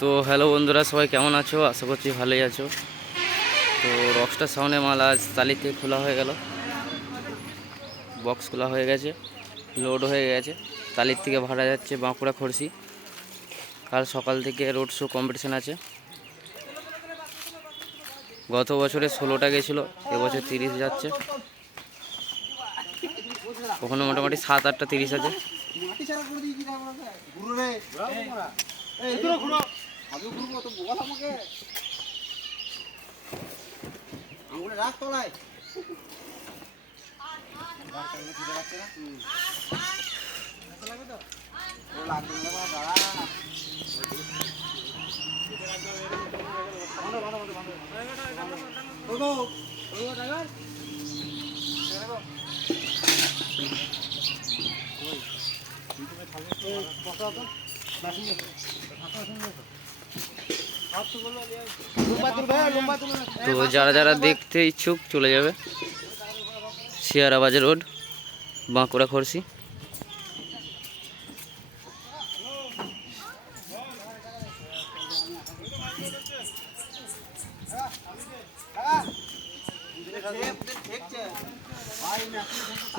তো হ্যালো বন্ধুরা, সবাই কেমন আছো? আশা করছি ভালোই আছো। তো রকস্টার সাউন্ডে মাল আজ তালি থেকে খোলা হয়ে গেল, বক্স খোলা হয়ে গেছে, লোড হয়ে গেছে। তালির থেকে ভাড়া যাচ্ছে বাঁকুড়া খড়সি। কাল সকাল থেকে রোড শো কম্পিটিশান আছে। গত বছরে 16টা গেছিলো, এবছর 30 যাচ্ছে। কখনো মোটামুটি 7-8টা 30 আছে। তো যারা যারা দেখতে ইচ্ছুক চলে যাবে শিয়ারাবাজার রোড, বাঁকুড়া খড়সি।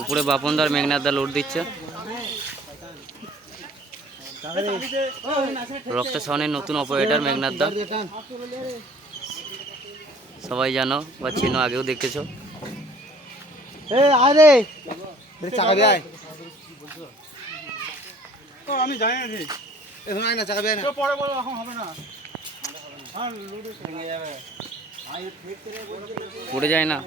উপরে বাপনদার মেঘনাথদা লোড দিচ্ছে। রক্ত সাউন্ডের নতুন অপারেটর মেঘনাথদা, সবাই জানো বা চিনো, আগেও দেখেছো। আমি জানি না ঠিক, এখন আয় না চাকা বেয় না, পরে বলো, এখন হবে না। পড়ে যায় না।